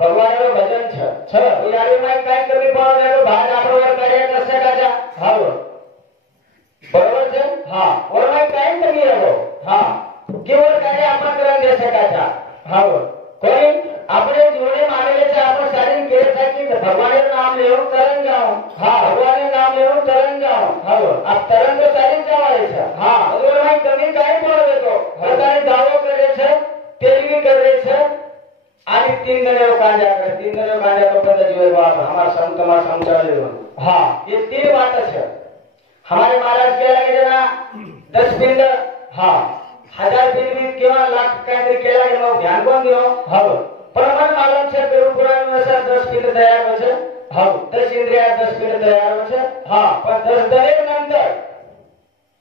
ભગવાનનું ભજન છે એ આડીમાં કાઈ કરવી પડે ભાગ આપણો કાર્ય કરશે કાજા હાલો બરોબર છે હા ઓરમાં કાઈ કરી રહ્યો હા કેવળ કાર્ય આપણે કરવા દેશે કાજા હાલો કોઈ આપણે જોડે માનેલે છે આપણે શરીર કે છે કે ભગવાનનું નામ લેવું તરણ જાઓ હા ભગવાનનું નામ લેવું તરણ જાઓ હાલો આ તરણ તો શરીર જવાય છે હા ઓરમાં તમે કાઈ પડે તો ભગવાન દાવો કરે છે તેલવી કરે છે आदि 3 गणे कांजा करे 3 गणे कांजा तो पता जो है बात हमारा संत का समझा ले हां ये 3 बात है हमारे महाराज के लगे जना 10 पिंड हां 1000 पिंड भी केवा लाख कांदे केला के नो ध्यान कोण दियो हां परमन मालूम છે પેલું પુરાણ में से 10 पिंड तैयार हो છે हां 10 इंद्रिय 10 पिंड तैयार हो છે हां पण 10 दरे नंतर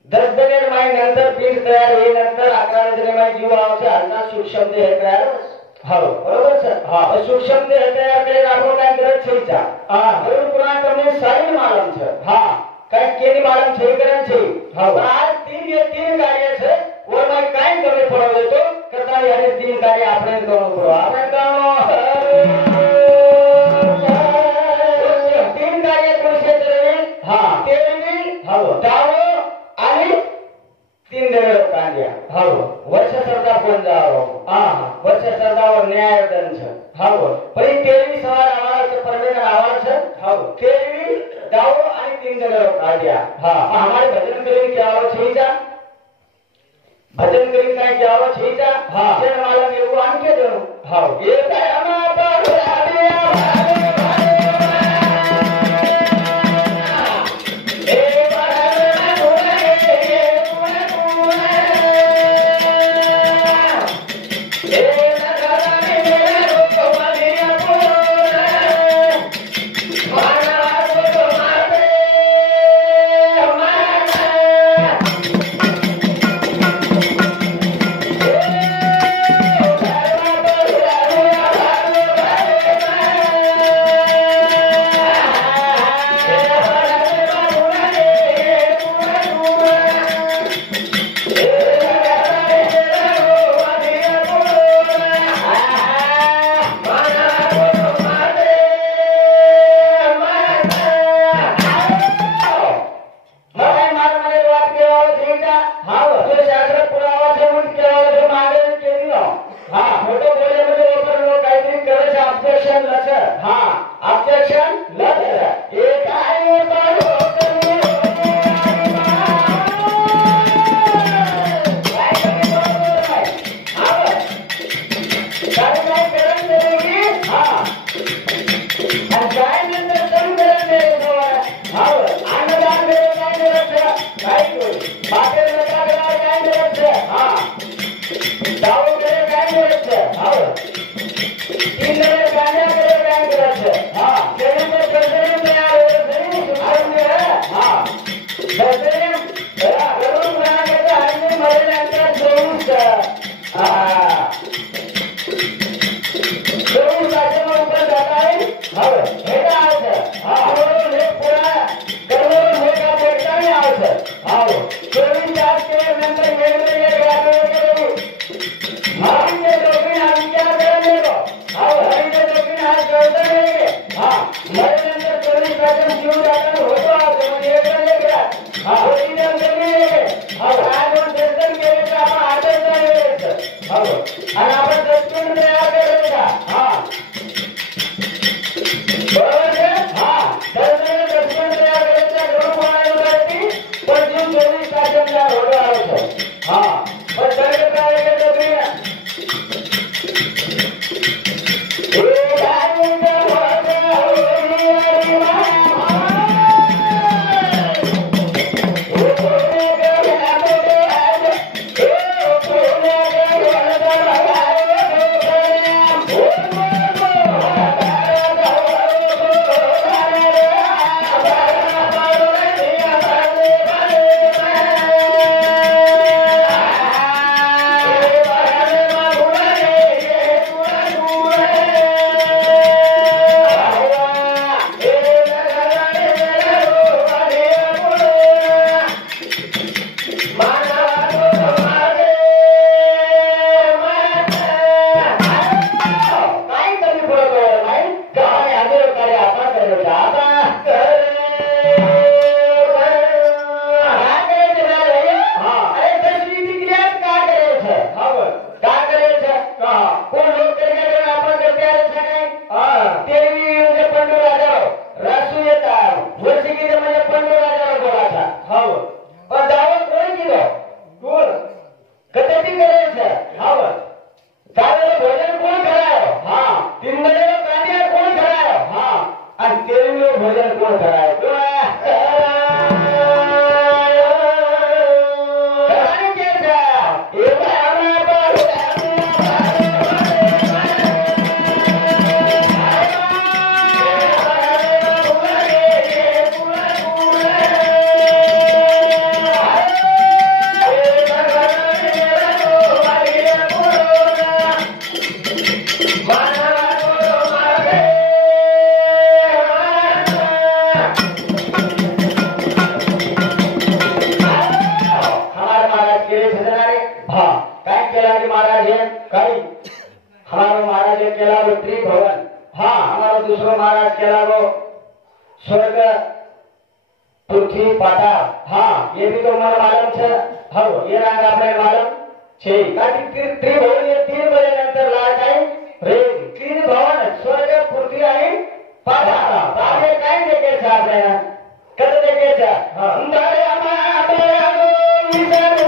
10 दरे माय नंतर पिंड तैयार होई नंतर 11 दरे माय जीव आवશે આજના सूक्ष्म देह तैयार हां बरोबर છે हां सूक्ष्म देह तैयार करे આપણો કાઈ ગ્રહ છે જા हां ગુરુ પુરાણ તમને સારી માલમ છે हां કાઈ કેની માલમ છે કરે છે हां આ 3 કાર્ય છે ઓરમાં કાઈ કરવું પડે તો કરતા યાર 3 કાર્ય આપણે કરવું પડે આપણે કાનો 3 કાર્ય કોશે કરે हां તેની हां દાવો અને 3 ગણે કાંડિયા हां વર્ષ સરદાર કોણ જાઓ हां વર્ષ સરદાર ન્યાય દન છે हां પછી તેવી સવાર આવા છે પરમેશ્વર આવા છે हां તેવી દાવો અને 3 ગણે કાંડિયા हां हमारे भजन करें क्या हो छीजा भजन करें काय क्या हो छीजा हां ते माला मेरू आणके दो हां ये काय आमा पर आदिया भवन हाँ हमारा दूसरो महाराज केला वो स्वर्ग पृथ्वी पाताल हाँ ये भी तो हमारा मालूम छे हो ये रंग आपने मालूम छे काटी त्रिभुवन ये 3 बजे नंतर लाट आई रे 3 भवन स्वर्ग पृथ्वी आणि पाताल बागे काय देखे छे आपल्याला कद देखे छे अंधारे आमा बयानो विचारो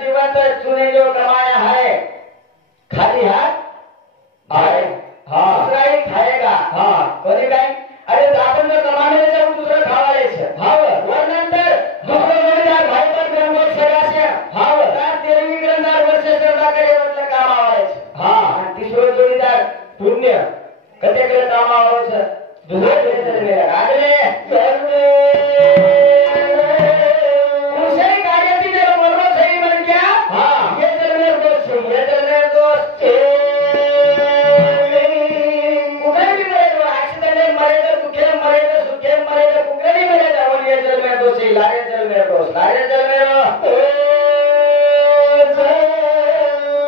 जीवन तो चुने जो कमाया है खाली हाथ आए कोणी काय अरे आपण जर कमाने जाऊन दुसरं खावायचं हाव वरनंतर दुसरं जोडीदार भाई पण गणगोत सगळ्याचे हाव तर तेरवी ग्रंथार वर्ष श्रद्धाकडे म्हटलं काम आवायचं हा आणि तिसरं जोडीदार पुण्य कधीकडे काम आवायचं दुसरं जोडीदार मेला आले कुशल कार्याची जर बोलवा सही बन गया हां ये चलने दोस्त लारे चल मेरे दोस्त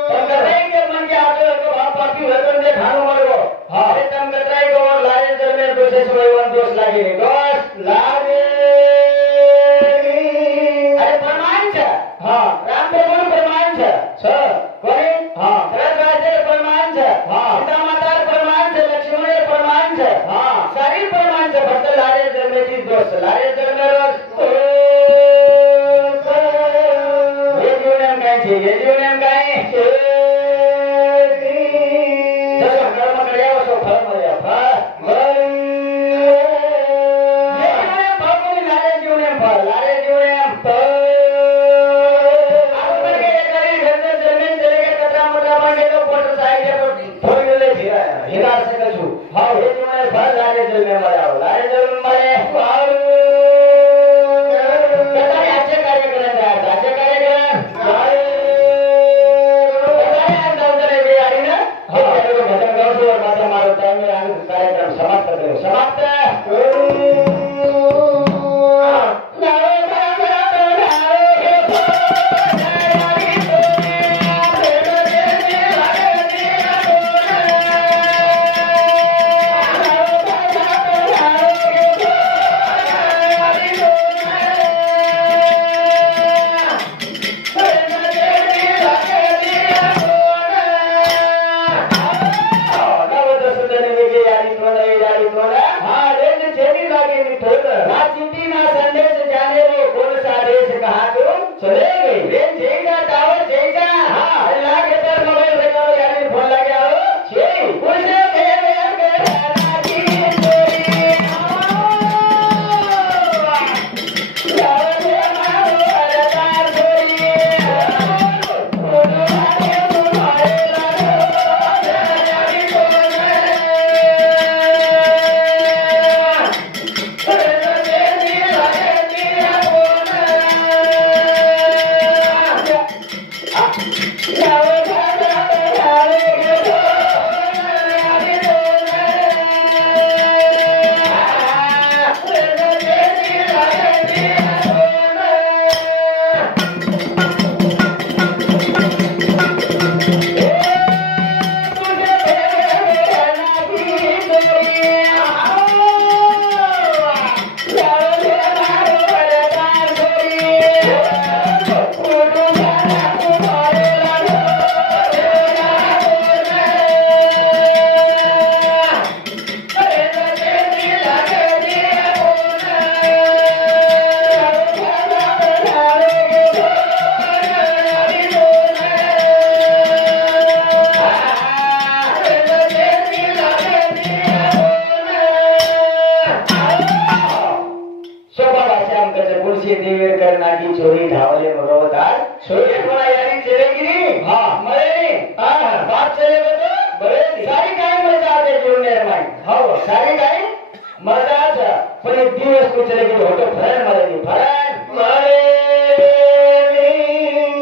तम कतराई के मन के आगे को बाप पापी वतन दे खानो मरो हां अरे तम कतराई को लारे चल मेरे दोस्त से सोईवन दोस्त लागे रे दोस्त लागे अरे प्रमाण छे हां राम भगवान प्रमाण छे छ कोई हां राजा प्रमाण छे हां सीता माता प्रमाण छे लक्ष्मण प्रमाण छे हां सारी प्रमाण छे भक्त लारे चल मेरी दोस्त लारे चल मेरे ये जीवन काय जसं कर्म કર્યા છો ફળ મળ્યા ફળ ये फळ कोणी लारे जीवन फळ आपण के करी घर जमीन चले के कचरा मटरा में गेलो मोटर साइकिल पर फोर गेले हिरा सके छु हां हे जीवन फळ लारे जीवन મળ્યા लारे जीवन મળે फळ कथा याचे कार्य करायचं त्याचे कार्य करा कार्यक्रम समाप्त करें समाप्त चोरी ढावले मरोवतार छोटे कोणा यारी चेरेगिरी हां मरे हां बाप चले बतो बरे सारी काय मरे जाते जोडणे माई हो सारी काय मरदाच पण एक दिवस को चले गेलो होतो फरण मरे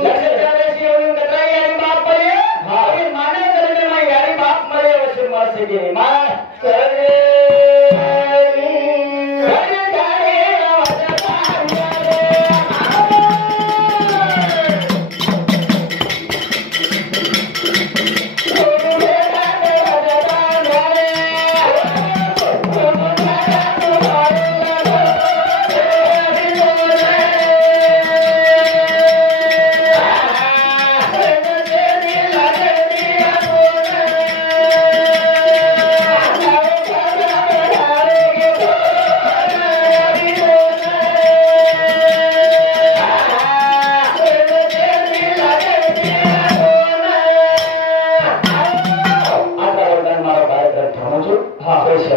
लक्ष्य जावे शिवून कतराई यारी बाप मरे हां माने चले माई यारी बाप मरे वसूल मरसे गेली मा